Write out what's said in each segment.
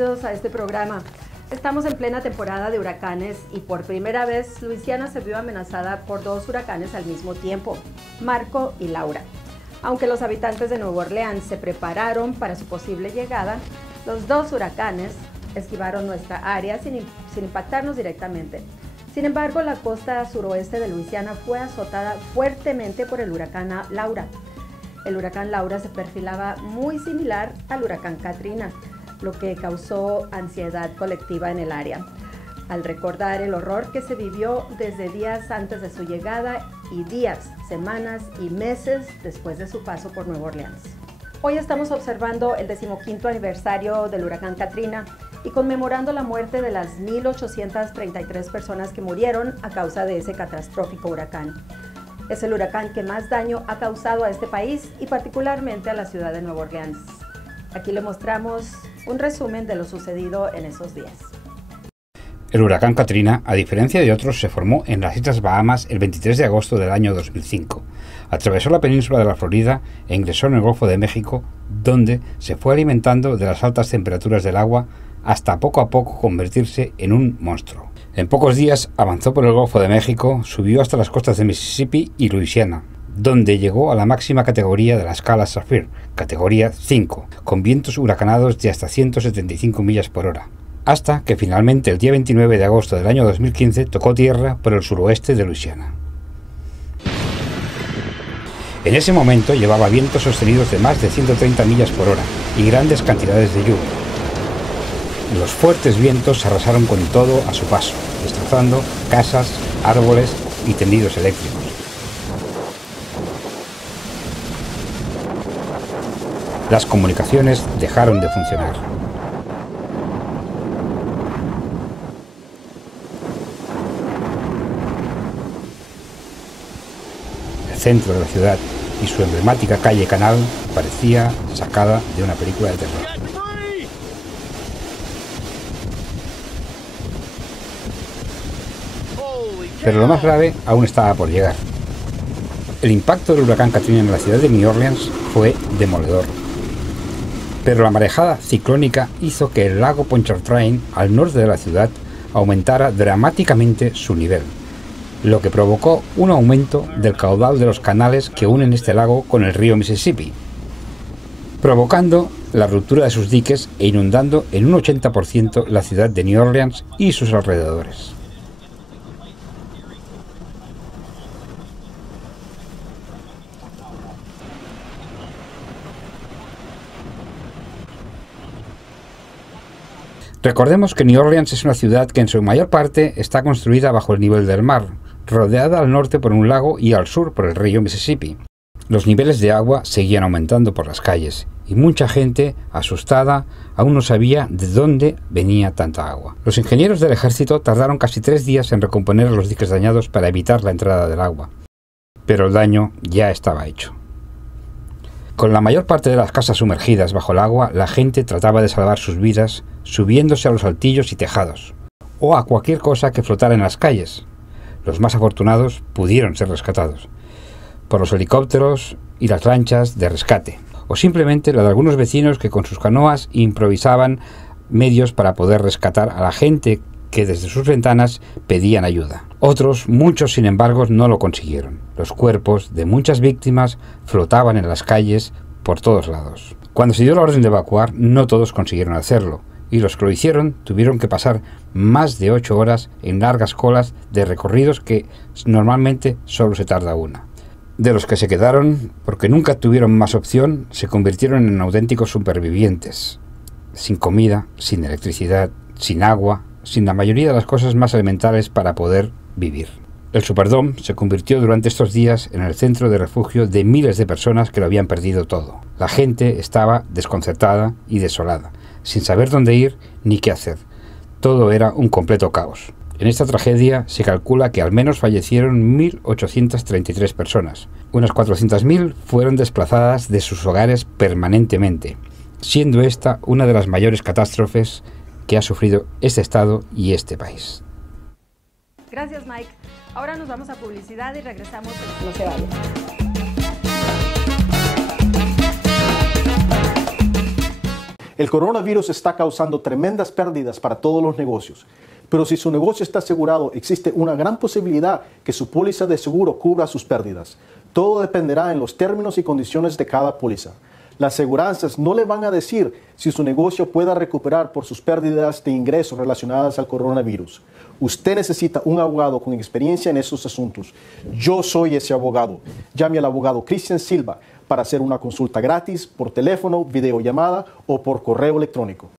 bienvenidos a este programa. Estamos en plena temporada de huracanes y por primera vez Luisiana se vio amenazada por dos huracanes al mismo tiempo, Marco y Laura. Aunque los habitantes de Nueva Orleans se prepararon para su posible llegada, los dos huracanes esquivaron nuestra área sin impactarnos directamente. Sin embargo, la costa suroeste de Luisiana fue azotada fuertemente por el huracán Laura. El huracán Laura se perfilaba muy similar al huracán Katrina, lo que causó ansiedad colectiva en el área, al recordar el horror que se vivió desde días antes de su llegada y días, semanas y meses después de su paso por Nueva Orleans. Hoy estamos observando el 15º aniversario del huracán Katrina y conmemorando la muerte de las 1,833 personas que murieron a causa de ese catastrófico huracán. Es el huracán que más daño ha causado a este país y particularmente a la ciudad de Nueva Orleans. Aquí le mostramos un resumen de lo sucedido en esos días. El huracán Katrina, a diferencia de otros, se formó en las Islas Bahamas el 23 de agosto del año 2005. Atravesó la península de la Florida e ingresó en el Golfo de México, donde se fue alimentando de las altas temperaturas del agua hasta poco a poco convertirse en un monstruo. En pocos días avanzó por el Golfo de México, subió hasta las costas de Mississippi y Luisiana, donde llegó a la máxima categoría de la escala Saffir, categoría 5, con vientos huracanados de hasta 175 millas por hora, hasta que finalmente el día 29 de agosto del año 2015 tocó tierra por el suroeste de Luisiana. En ese momento llevaba vientos sostenidos de más de 130 millas por hora y grandes cantidades de lluvia. Los fuertes vientos arrasaron con todo a su paso, destrozando casas, árboles y tendidos eléctricos. Las comunicaciones dejaron de funcionar. El centro de la ciudad y su emblemática calle Canal parecía sacada de una película de terror. Pero lo más grave aún estaba por llegar. El impacto del huracán Katrina en la ciudad de New Orleans fue demoledor. Pero la marejada ciclónica hizo que el lago Pontchartrain, al norte de la ciudad, aumentara dramáticamente su nivel, lo que provocó un aumento del caudal de los canales que unen este lago con el río Mississippi, provocando la ruptura de sus diques e inundando en un 80% la ciudad de New Orleans y sus alrededores. Recordemos que New Orleans es una ciudad que en su mayor parte está construida bajo el nivel del mar, rodeada al norte por un lago y al sur por el río Mississippi. Los niveles de agua seguían aumentando por las calles y mucha gente, asustada, aún no sabía de dónde venía tanta agua. Los ingenieros del ejército tardaron casi 3 días en recomponer los diques dañados para evitar la entrada del agua, pero el daño ya estaba hecho. Con la mayor parte de las casas sumergidas bajo el agua, la gente trataba de salvar sus vidas subiéndose a los altillos y tejados, o a cualquier cosa que flotara en las calles. Los más afortunados pudieron ser rescatados por los helicópteros y las lanchas de rescate, o simplemente la de algunos vecinos que con sus canoas improvisaban medios para poder rescatar a la gente que desde sus ventanas pedían ayuda. Otros, muchos sin embargo, no lo consiguieron. Los cuerpos de muchas víctimas flotaban en las calles por todos lados. Cuando se dio la orden de evacuar, no todos consiguieron hacerlo, y los que lo hicieron tuvieron que pasar más de 8 horas en largas colas de recorridos que normalmente solo se tarda una. De los que se quedaron, porque nunca tuvieron más opción, se convirtieron en auténticos supervivientes, sin comida, sin electricidad, sin agua, sin la mayoría de las cosas más elementales para poder vivir. El Superdome se convirtió durante estos días en el centro de refugio de miles de personas que lo habían perdido todo. La gente estaba desconcertada y desolada, sin saber dónde ir ni qué hacer. Todo era un completo caos. En esta tragedia se calcula que al menos fallecieron 1.833 personas. Unas 400.000 fueron desplazadas de sus hogares permanentemente, siendo esta una de las mayores catástrofes que ha sufrido este estado y este país. Gracias, Mike. Ahora nos vamos a publicidad y regresamos. No se vayan. El coronavirus está causando tremendas pérdidas para todos los negocios. Pero si su negocio está asegurado, existe una gran posibilidad que su póliza de seguro cubra sus pérdidas. Todo dependerá en los términos y condiciones de cada póliza. Las aseguranzas no le van a decir si su negocio pueda recuperar por sus pérdidas de ingresos relacionadas al coronavirus. Usted necesita un abogado con experiencia en esos asuntos. Yo soy ese abogado. Llame al abogado Cristian Silva para hacer una consulta gratis por teléfono, videollamada o por correo electrónico.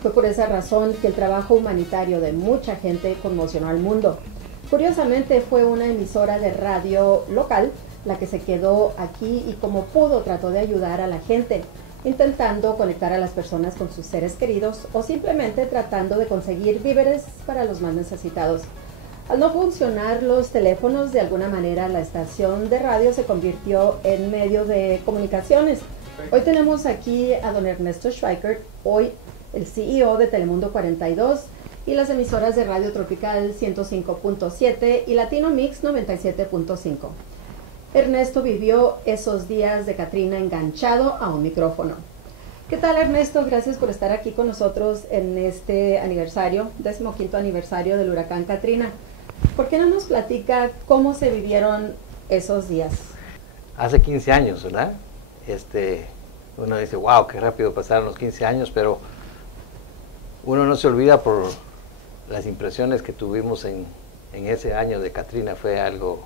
Fue por esa razón que el trabajo humanitario de mucha gente conmocionó al mundo. Curiosamente fue una emisora de radio local la que se quedó aquí y como pudo trató de ayudar a la gente, intentando conectar a las personas con sus seres queridos o simplemente tratando de conseguir víveres para los más necesitados. Al no funcionar los teléfonos, de alguna manera la estación de radio se convirtió en medio de comunicaciones. Hoy tenemos aquí a don Ernesto Schweikert, hoy el CEO de Telemundo 42 y las emisoras de Radio Tropical 105.7 y Latino Mix 97.5. Ernesto vivió esos días de Katrina enganchado a un micrófono. ¿Qué tal, Ernesto? Gracias por estar aquí con nosotros en este aniversario, 15º aniversario del huracán Katrina. ¿Por qué no nos platica cómo se vivieron esos días? Hace 15 años, ¿verdad? Uno dice, wow, qué rápido pasaron los 15 años, pero uno no se olvida por las impresiones que tuvimos en ese año de Katrina. Fue algo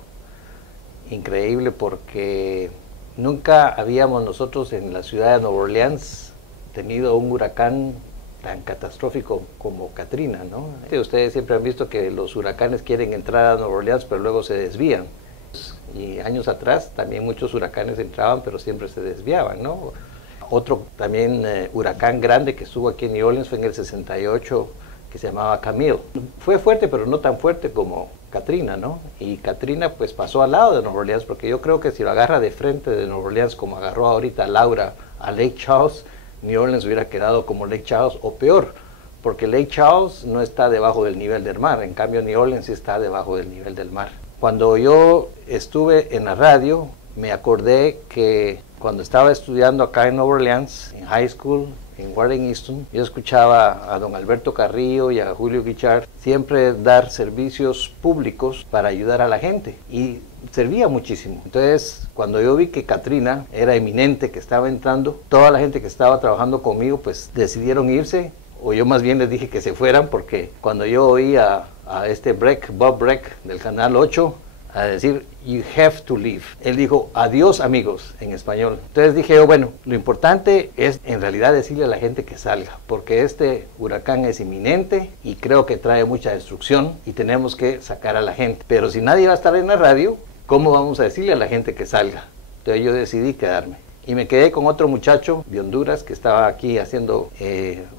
increíble porque nunca habíamos nosotros en la ciudad de Nueva Orleans tenido un huracán tan catastrófico como Katrina, ¿no? Ustedes siempre han visto que los huracanes quieren entrar a Nueva Orleans pero luego se desvían. Y años atrás también muchos huracanes entraban pero siempre se desviaban, ¿no? Otro también huracán grande que estuvo aquí en New Orleans fue en el 68, que se llamaba Camille. Fue fuerte, pero no tan fuerte como Katrina, ¿no? Y Katrina pues pasó al lado de Nueva Orleans, porque yo creo que si lo agarra de frente de Nueva Orleans, como agarró ahorita Laura a Lake Charles, New Orleans hubiera quedado como Lake Charles o peor, porque Lake Charles no está debajo del nivel del mar, en cambio New Orleans sí está debajo del nivel del mar. Cuando yo estuve en la radio, me acordé que cuando estaba estudiando acá en Nueva Orleans, en high school, en Warren Easton, yo escuchaba a don Alberto Carrillo y a Julio Guichard siempre dar servicios públicos para ayudar a la gente y servía muchísimo. Entonces, cuando yo vi que Katrina era inminente, que estaba entrando, toda la gente que estaba trabajando conmigo pues decidieron irse, o yo más bien les dije que se fueran, porque cuando yo oí a Bob Breck del Canal 8, a decir, you have to leave. Él dijo, adiós amigos, en español. Entonces dije yo, bueno, lo importante es en realidad decirle a la gente que salga, porque este huracán es inminente y creo que trae mucha destrucción y tenemos que sacar a la gente. Pero si nadie va a estar en la radio, ¿cómo vamos a decirle a la gente que salga? Entonces yo decidí quedarme. Y me quedé con otro muchacho de Honduras que estaba aquí haciendo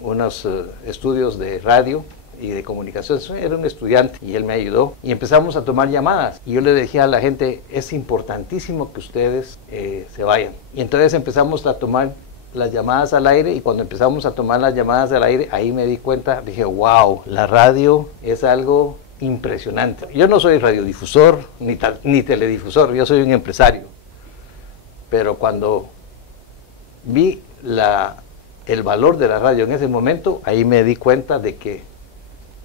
unos estudios de radio y de comunicación. Era un estudiante y él me ayudó y empezamos a tomar llamadas y yo le decía a la gente, es importantísimo que ustedes se vayan. Y entonces empezamos a tomar las llamadas al aire y cuando empezamos a tomar las llamadas al aire, ahí me di cuenta, dije, wow, la radio es algo impresionante. Yo no soy radiodifusor ni teledifusor, yo soy un empresario, pero cuando vi el valor de la radio en ese momento, ahí me di cuenta de que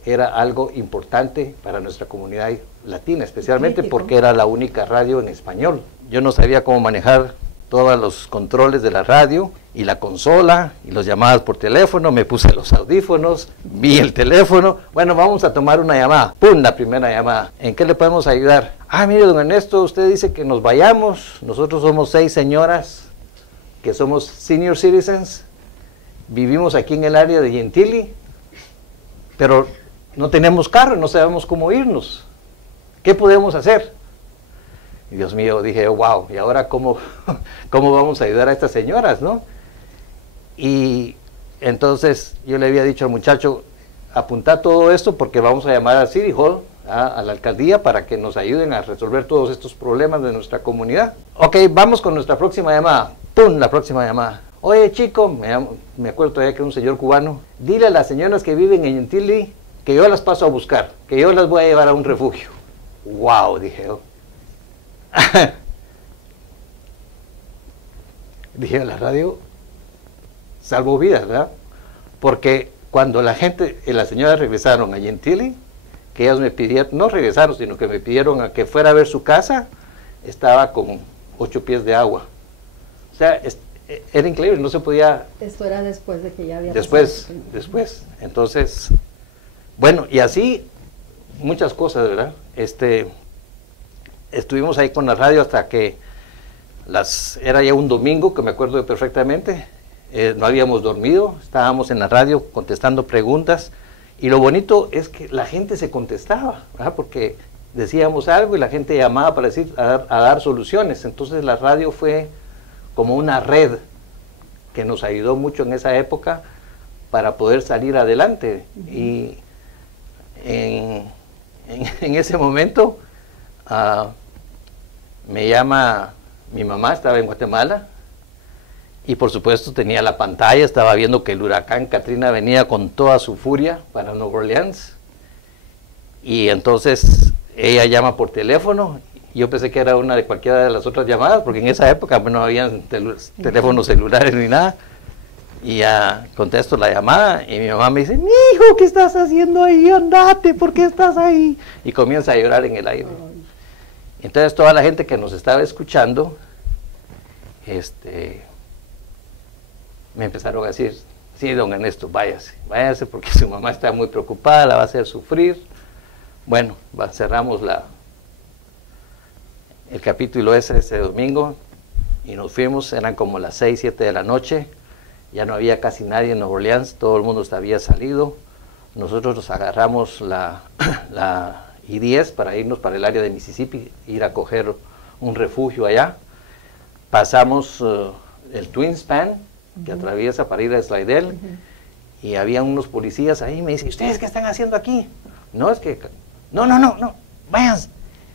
era algo importante para nuestra comunidad latina, especialmente porque era la única radio en español. Yo no sabía cómo manejar todos los controles de la radio y la consola y las llamadas por teléfono, me puse los audífonos, vi el teléfono, bueno, vamos a tomar una llamada, ¡pum!, la primera llamada, ¿en qué le podemos ayudar? Ah, mire, don Ernesto, usted dice que nos vayamos, nosotros somos 6 señoras que somos senior citizens, vivimos aquí en el área de Gentilly, pero no tenemos carro, no sabemos cómo irnos. ¿Qué podemos hacer? Y Dios mío, dije, wow, ¿y ahora cómo vamos a ayudar a estas señoras, no? Y entonces yo le había dicho al muchacho, apunta todo esto porque vamos a llamar al City Hall, a la alcaldía, para que nos ayuden a resolver todos estos problemas de nuestra comunidad. Ok, vamos con nuestra próxima llamada. ¡Pum!, la próxima llamada. Oye, chico, me acuerdo todavía que era un señor cubano, dile a las señoras que viven en Gentilly que yo las paso a buscar, que yo las voy a llevar a un refugio. ¡Wow! Dije yo. Dije, la radio salvó vidas, ¿verdad? Porque cuando la gente y las señoras regresaron a Gentilly, que ellas me pidieron, no regresaron, sino que me pidieron a que fuera a ver su casa, estaba con 8 pies de agua. O sea, era increíble, no se podía... Esto era después de que ya había Después. Entonces, Entonces, bueno, y así muchas cosas, ¿verdad? Estuvimos ahí con la radio hasta que era ya un domingo, que me acuerdo perfectamente, no habíamos dormido, estábamos en la radio contestando preguntas, y lo bonito es que la gente se contestaba, ¿verdad? Porque decíamos algo y la gente llamaba para a dar soluciones. Entonces la radio fue como una red que nos ayudó mucho en esa época para poder salir adelante. Y en ese momento me llama mi mamá, estaba en Guatemala, y por supuesto tenía la pantalla, estaba viendo que el huracán Katrina venía con toda su furia para Nueva Orleans, y entonces ella llama por teléfono. Yo pensé que era una de cualquiera de las otras llamadas, porque en esa época no habían teléfonos celulares ni nada. Y ya contesto la llamada y mi mamá me dice, mi hijo, ¿qué estás haciendo ahí? Andate, ¿por qué estás ahí? Y comienza a llorar en el aire. Entonces toda la gente que nos estaba escuchando, me empezaron a decir, sí, don Ernesto, váyase porque su mamá está muy preocupada, la va a hacer sufrir. Bueno, cerramos el capítulo ese domingo y nos fuimos, eran como las 6, 7 de la noche, ya no había casi nadie en Nueva Orleans, todo el mundo había salido. Nosotros nos agarramos la I-10 para irnos para el área de Mississippi, ir a coger un refugio allá. Pasamos el Twin Span, que atraviesa para ir a Slidell, y había unos policías ahí, me dicen, ¿ustedes qué están haciendo aquí? No, es que, no, vayan.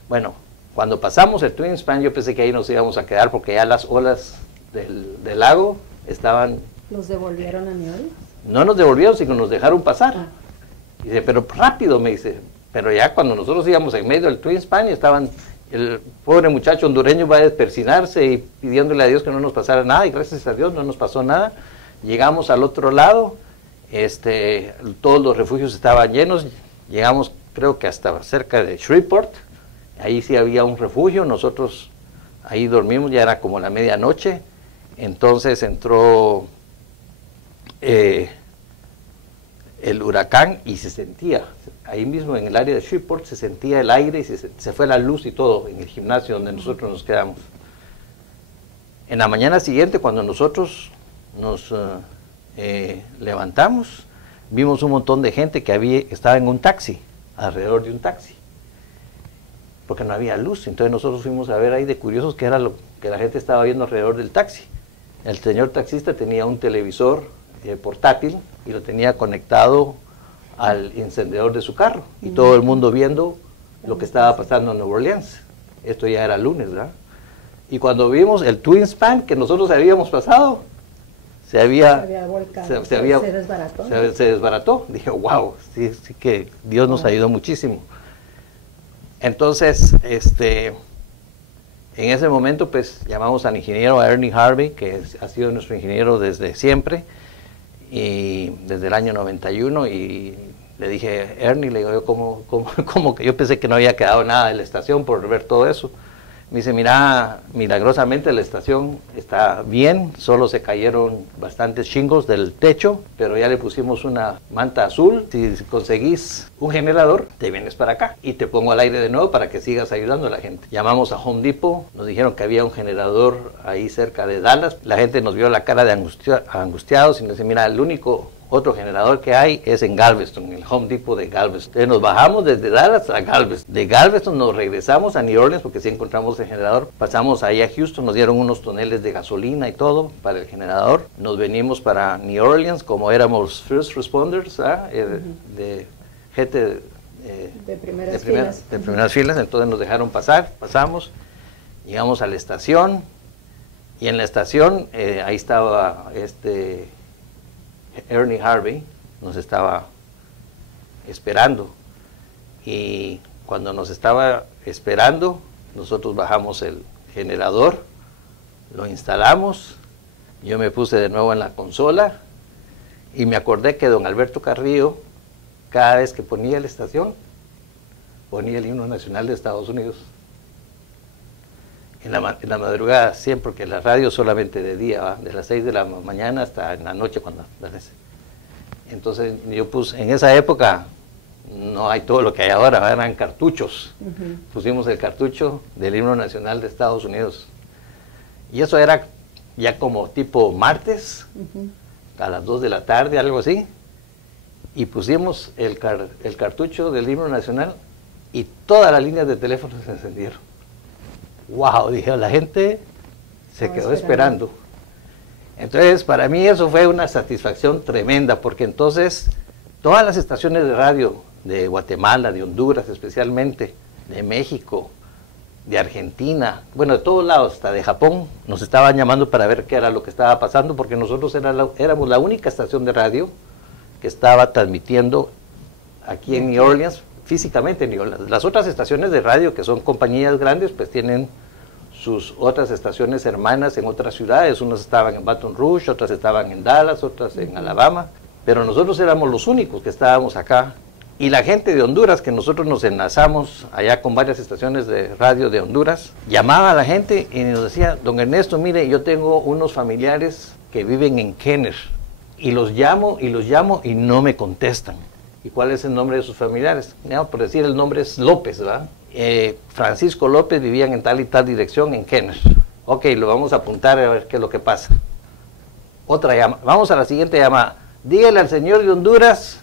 Bueno, cuando pasamos el Twin Span, yo pensé que ahí nos íbamos a quedar, porque ya las olas del lago estaban... ¿Los devolvieron a New Orleans? No nos devolvieron, sino nos dejaron pasar. Dice, pero rápido, me dice. Pero ya cuando nosotros íbamos en medio del Twin Span, estaban, el pobre muchacho hondureño va a despersinarse y pidiéndole a Dios que no nos pasara nada, y gracias a Dios no nos pasó nada. Llegamos al otro lado, todos los refugios estaban llenos, llegamos creo que hasta cerca de Shreveport, ahí sí había un refugio, nosotros ahí dormimos, ya era como la medianoche. Entonces entró el huracán y se sentía, ahí mismo en el área de Shreveport se sentía el aire y se fue la luz y todo en el gimnasio donde nosotros nos quedamos. En la mañana siguiente, cuando nosotros nos levantamos, vimos un montón de gente que estaba en un taxi, alrededor de un taxi, porque no había luz. Entonces nosotros fuimos a ver ahí de curiosos qué era lo que la gente estaba viendo alrededor del taxi. El señor taxista tenía un televisor portátil y lo tenía conectado al encendedor de su carro, y todo el mundo viendo lo que estaba pasando en Nueva Orleans. Esto ya era lunes, ¿verdad? Y cuando vimos el Twin Span que nosotros habíamos pasado, se desbarató. Dije, wow, sí que Dios nos ayudó muchísimo. Entonces, en ese momento, pues, llamamos al ingeniero Ernie Harvey, que ha sido nuestro ingeniero desde siempre, y desde el año 91, y le dije, Ernie, le digo yo, como que yo pensé que no había quedado nada de la estación por ver todo eso. Me dice, mira, milagrosamente la estación está bien, solo se cayeron bastantes shingles del techo, pero ya le pusimos una manta azul. Si conseguís un generador, te vienes para acá y te pongo al aire de nuevo para que sigas ayudando a la gente. Llamamos a Home Depot, nos dijeron que había un generador ahí cerca de Dallas. La gente nos vio la cara de angustiados y nos dice, mira, el único otro generador que hay es en Galveston, el Home Depot de Galveston. Entonces nos bajamos desde Dallas a Galveston. De Galveston nos regresamos a New Orleans porque sí encontramos el generador. Pasamos ahí a Houston, nos dieron unos toneles de gasolina y todo para el generador. Nos venimos para New Orleans como éramos first responders, de gente de primeras filas. Entonces nos dejaron pasar, pasamos, llegamos a la estación y en la estación ahí estaba Ernie Harvey, nos estaba esperando. Y cuando nos estaba esperando, nosotros bajamos el generador, lo instalamos, yo me puse de nuevo en la consola y me acordé que don Alberto Carrillo, cada vez que ponía la estación, ponía el himno nacional de Estados Unidos. En la madrugada siempre, porque la radio solamente de día, ¿va? De las 6 de la mañana hasta en la noche cuando amanece. Entonces yo puse, en esa época no hay todo lo que hay ahora, ¿va? Eran cartuchos. Pusimos el cartucho del himno nacional de Estados Unidos. Y eso era ya como tipo martes, a las 2 de la tarde, algo así. Y pusimos el cartucho del himno nacional y todas las líneas de teléfono se encendieron. ¡Wow! Dije, la gente se quedó esperando. Entonces, para mí eso fue una satisfacción tremenda, porque entonces todas las estaciones de radio de Guatemala, de Honduras especialmente, de México, de Argentina, bueno, de todos lados, hasta de Japón, nos estaban llamando para ver qué era lo que estaba pasando, porque nosotros éramos la única estación de radio que estaba transmitiendo aquí en New Orleans, físicamente en New Orleans. Las otras estaciones de radio, que son compañías grandes, pues tienen sus otras estaciones hermanas en otras ciudades. Unas estaban en Baton Rouge, otras estaban en Dallas, otras en Alabama, pero nosotros éramos los únicos que estábamos acá. Y la gente de Honduras, que nosotros nos enlazamos allá con varias estaciones de radio de Honduras, llamaba a la gente y nos decía, don Ernesto, mire, yo tengo unos familiares que viven en Kenner, y los llamo y no me contestan. ¿Y cuál es el nombre de sus familiares? No, por decir, el nombre es López, ¿verdad? Francisco López, vivían en tal y tal dirección en Kenner. Ok, lo vamos a apuntar a ver qué es lo que pasa. Otra llamada, vamos a la siguiente llamada. Dígale al señor de Honduras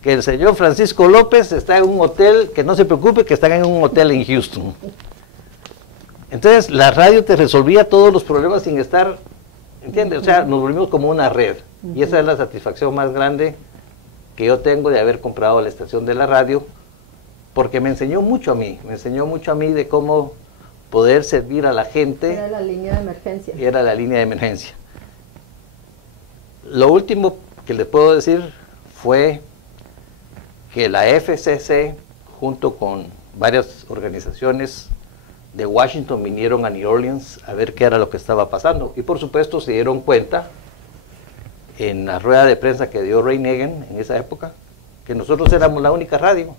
que el señor Francisco López está en un hotel, que no se preocupe, que están en un hotel en Houston. Entonces, la radio te resolvía todos los problemas sin estar, ¿entiendes? O sea, nos volvimos como una red. Y esa es la satisfacción más grande que yo tengo de haber comprado la estación de la radio, porque me enseñó mucho a mí de cómo poder servir a la gente. Era la línea de emergencia. Era la línea de emergencia. Lo último que le puedo decir fue que la FCC, junto con varias organizaciones de Washington, vinieron a New Orleans a ver qué era lo que estaba pasando. Y por supuesto se dieron cuenta, en la rueda de prensa que dio Ray Nagin en esa época, que nosotros éramos la única radio.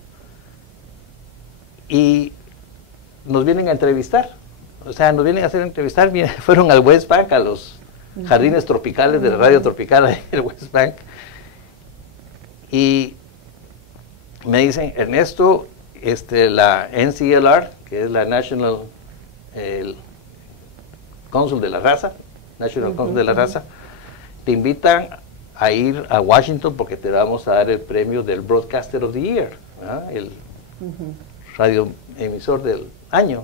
Y nos vienen a entrevistar. O sea, nos vienen a hacer entrevistar. Fueron al West Bank, a los jardines tropicales de la radio tropical del West Bank. Y me dicen, Ernesto, la NCLR, que es la National Council de la Raza, National Council de la Raza, te invitan a ir a Washington porque te vamos a dar el premio del Broadcaster of the Year, ¿verdad? El radioemisor del año,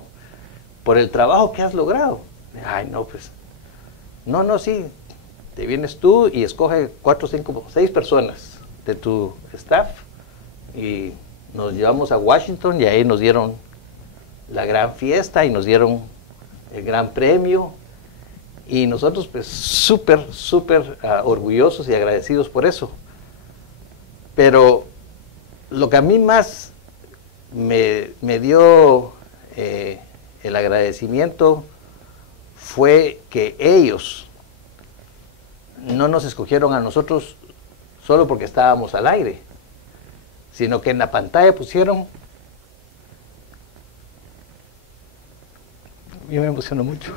por el trabajo que has logrado. Ay, no, pues, no, sí, te vienes tú y escoge 4, 5, 6 personas de tu staff y nos llevamos a Washington y ahí nos dieron la gran fiesta y nos dieron el gran premio. Y nosotros pues súper orgullosos y agradecidos por eso. Pero lo que a mí más me dio el agradecimiento fue que ellos no nos escogieron a nosotros solo porque estábamos al aire, sino que en la pantalla pusieron... Yo me emociono mucho.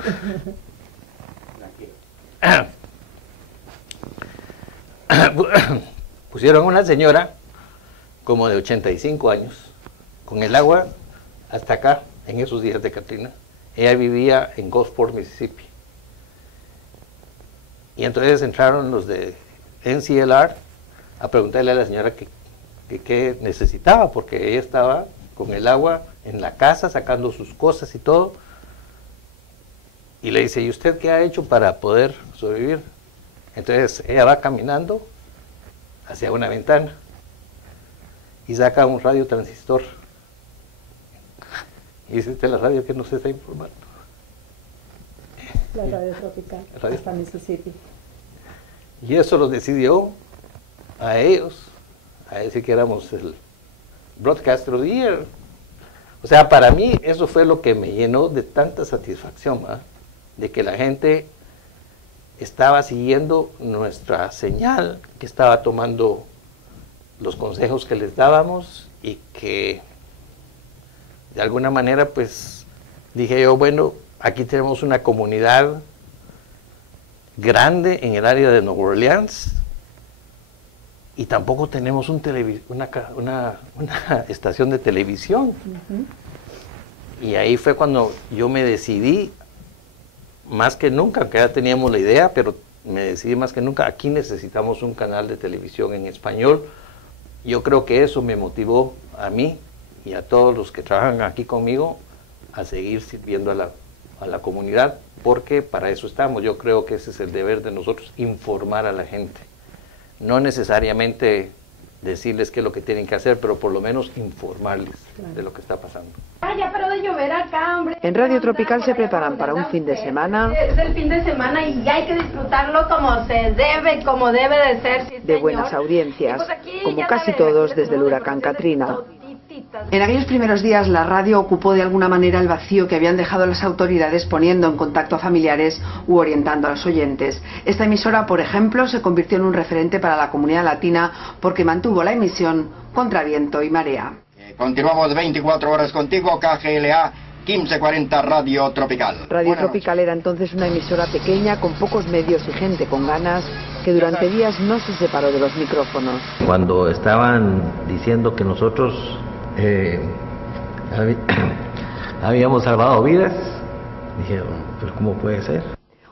Pusieron a una señora como de 85 años con el agua hasta acá en esos días de Katrina. Ella vivía en Gulfport, Mississippi, y entonces entraron los de NCLR a preguntarle a la señora qué necesitaba, porque ella estaba con el agua en la casa sacando sus cosas y todo. Y le dice, ¿y usted qué ha hecho para poder sobrevivir? Entonces ella va caminando hacia una ventana y saca un radiotransistor. Y dice, esta es la radio que nos está informando. La radio tropical, hasta Mississippi. Y eso los decidió a ellos, a decir que éramos Broadcaster of the Year. O sea, para mí eso fue lo que me llenó de tanta satisfacción, ¿verdad? De que la gente estaba siguiendo nuestra señal, que estaba tomando los consejos que les dábamos y que de alguna manera pues dije yo, bueno, aquí tenemos una comunidad grande en el área de Nueva Orleans y tampoco tenemos una estación de televisión. Y ahí fue cuando yo me decidí más que nunca, aunque ya teníamos la idea, pero me decidí más que nunca, aquí necesitamos un canal de televisión en español. Yo creo que eso me motivó a mí y a todos los que trabajan aquí conmigo a seguir sirviendo a la comunidad, porque para eso estamos. Yo creo que ese es el deber de nosotros, informar a la gente. No necesariamente decirles qué es lo que tienen que hacer, pero por lo menos informarles de lo que está pasando. Ya paró de llover acá, hombre. En Radio Tropical se preparan para un fin de semana. Es el fin de semana y hay que disfrutarlo como se debe, como debe de ser. Sí, de buenas audiencias, como casi todos desde el huracán Katrina. En aquellos primeros días la radio ocupó de alguna manera el vacío que habían dejado las autoridades poniendo en contacto a familiares u orientando a los oyentes. Esta emisora, por ejemplo, se convirtió en un referente para la comunidad latina porque mantuvo la emisión contra viento y marea. Continuamos 24 horas contigo, KGLA 1540 Radio Tropical. Radio Tropical era entonces una emisora pequeña con pocos medios y gente con ganas que durante días no se separó de los micrófonos. Cuando estaban diciendo que nosotros habíamos salvado vidas, dije, pero ¿cómo puede ser?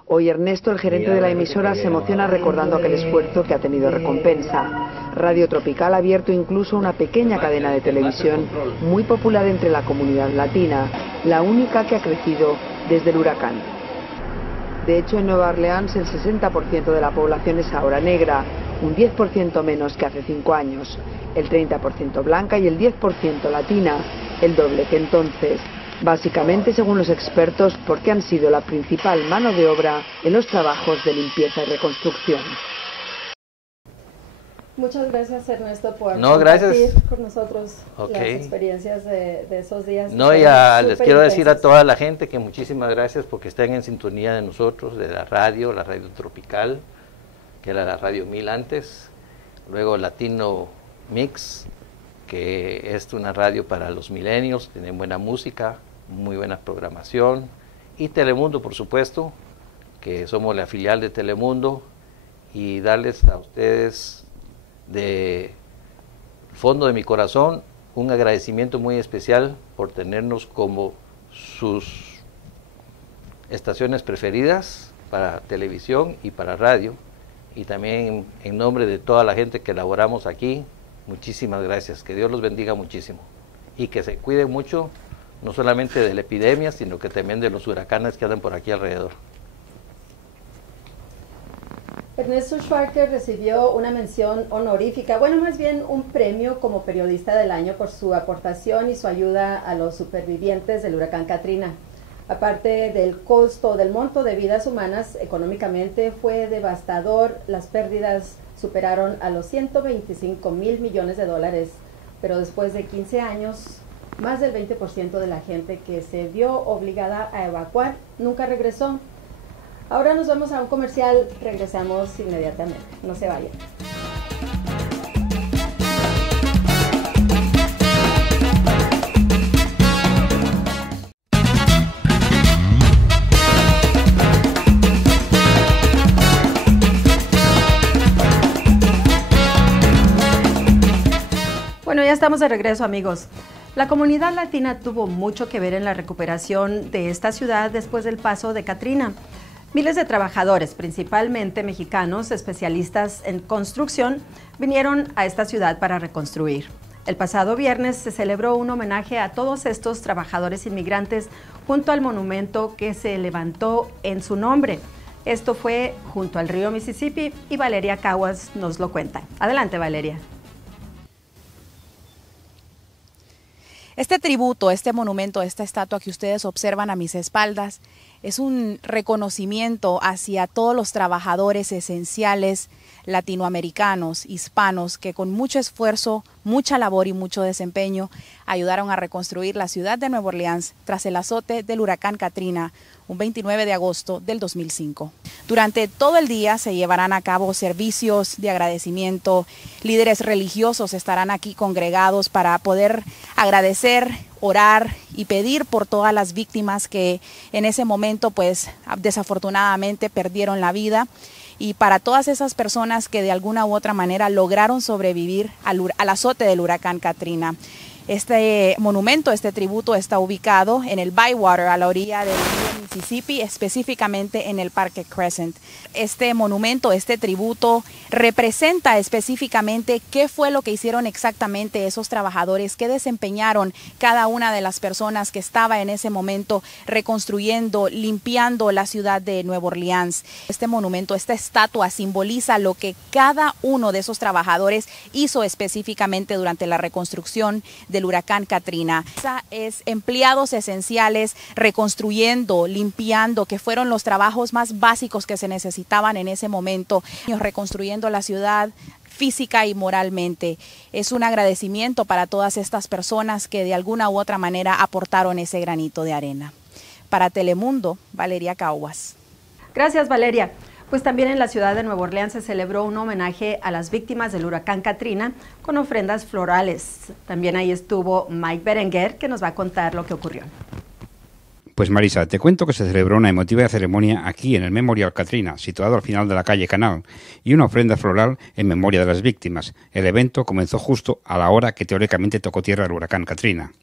Hoy Ernesto, el gerente de la emisora, se emociona recordando aquel esfuerzo que ha tenido recompensa. Radio Tropical ha abierto incluso una pequeña cadena de televisión muy popular entre la comunidad latina, la única que ha crecido desde el huracán. De hecho, en Nueva Orleans el 60% de la población es ahora negra, un 10% menos que hace 5 años, el 30% blanca y el 10% latina, el doble que entonces. Básicamente, según los expertos, porque han sido la principal mano de obra en los trabajos de limpieza y reconstrucción. Muchas gracias, Ernesto, por compartir con nosotros las experiencias de esos días. Les quiero decir a toda la gente que muchísimas gracias porque estén en sintonía de nosotros, de la radio Tropical, que era la Radio 1000 antes, luego Latino Mix, que es una radio para los millennials, tienen buena música, muy buena programación, y Telemundo, por supuesto, que somos la filial de Telemundo, y darles a ustedes de fondo de mi corazón un agradecimiento muy especial por tenernos como sus estaciones preferidas para televisión y para radio, y también en nombre de toda la gente que laboramos aquí, muchísimas gracias, que Dios los bendiga muchísimo y que se cuiden mucho, no solamente de la epidemia, sino que también de los huracanes que andan por aquí alrededor. Ernesto Schwarker recibió una mención honorífica, bueno, más bien un premio como periodista del año por su aportación y su ayuda a los supervivientes del huracán Katrina. Aparte del costo, del monto de vidas humanas, económicamente fue devastador. Las pérdidas superaron a los 125 mil millones de dólares, pero después de 15 años, más del 20% de la gente que se vio obligada a evacuar nunca regresó. Ahora nos vamos a un comercial, regresamos inmediatamente, no se vayan. Bueno, ya estamos de regreso, amigos. La comunidad latina tuvo mucho que ver en la recuperación de esta ciudad después del paso de Katrina. Miles de trabajadores, principalmente mexicanos, especialistas en construcción, vinieron a esta ciudad para reconstruir. El pasado viernes se celebró un homenaje a todos estos trabajadores inmigrantes junto al monumento que se levantó en su nombre. Esto fue junto al río Mississippi y Valeria Caguas nos lo cuenta. Adelante, Valeria. Este tributo, este monumento, esta estatua que ustedes observan a mis espaldas, Es un reconocimiento hacia todos los trabajadores esenciales latinoamericanos, hispanos, que con mucho esfuerzo, mucha labor y mucho desempeño ayudaron a reconstruir la ciudad de Nueva Orleans tras el azote del huracán Katrina, un 29 de agosto del 2005. Durante todo el día se llevarán a cabo servicios de agradecimiento. Líderes religiosos estarán aquí congregados para poder agradecer, orar y pedir por todas las víctimas que en ese momento, pues, desafortunadamente perdieron la vida. Y para todas esas personas que de alguna u otra manera lograron sobrevivir al azote del huracán Katrina. Este monumento, este tributo está ubicado en el Bywater, a la orilla del río Mississippi, específicamente en el Parque Crescent. Este monumento, este tributo, representa específicamente qué fue lo que hicieron exactamente esos trabajadores, qué desempeñaron cada una de las personas que estaba en ese momento reconstruyendo, limpiando la ciudad de Nueva Orleans. Este monumento, esta estatua simboliza lo que cada uno de esos trabajadores hizo específicamente durante la reconstrucción del huracán Katrina. Es empleados esenciales reconstruyendo, limpiando, que fueron los trabajos más básicos que se necesitaban en ese momento, reconstruyendo la ciudad física y moralmente. Es un agradecimiento para todas estas personas que de alguna u otra manera aportaron ese granito de arena. Para Telemundo, Valeria Caguas. Gracias, Valeria. Pues también en la ciudad de Nueva Orleans se celebró un homenaje a las víctimas del huracán Katrina con ofrendas florales. También ahí estuvo Mike Berenguer, que nos va a contar lo que ocurrió. Pues Marisa, te cuento que se celebró una emotiva ceremonia aquí en el Memorial Katrina, situado al final de la calle Canal, y una ofrenda floral en memoria de las víctimas. El evento comenzó justo a la hora que teóricamente tocó tierra el huracán Katrina.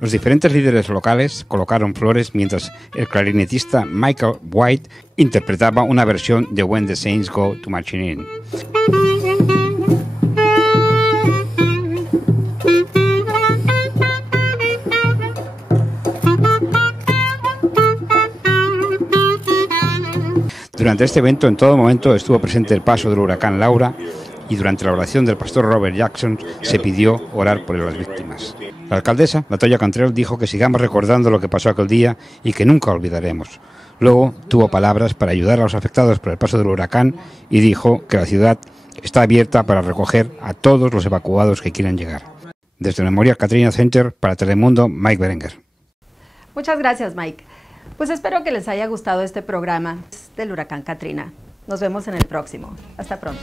Los diferentes líderes locales colocaron flores mientras el clarinetista Michael White interpretaba una versión de When the Saints Go to Marching In. Durante este evento, en todo momento, estuvo presente el paso del huracán Laura, y durante la oración del pastor Robert Jackson se pidió orar por las víctimas. La alcaldesa, Latoya Cantrell, dijo que sigamos recordando lo que pasó aquel día y que nunca olvidaremos. Luego tuvo palabras para ayudar a los afectados por el paso del huracán y dijo que la ciudad está abierta para recoger a todos los evacuados que quieran llegar. Desde el Memorial Katrina Center, para Telemundo, Mike Berenguer. Muchas gracias, Mike. Pues espero que les haya gustado este programa del huracán Katrina. Nos vemos en el próximo. Hasta pronto.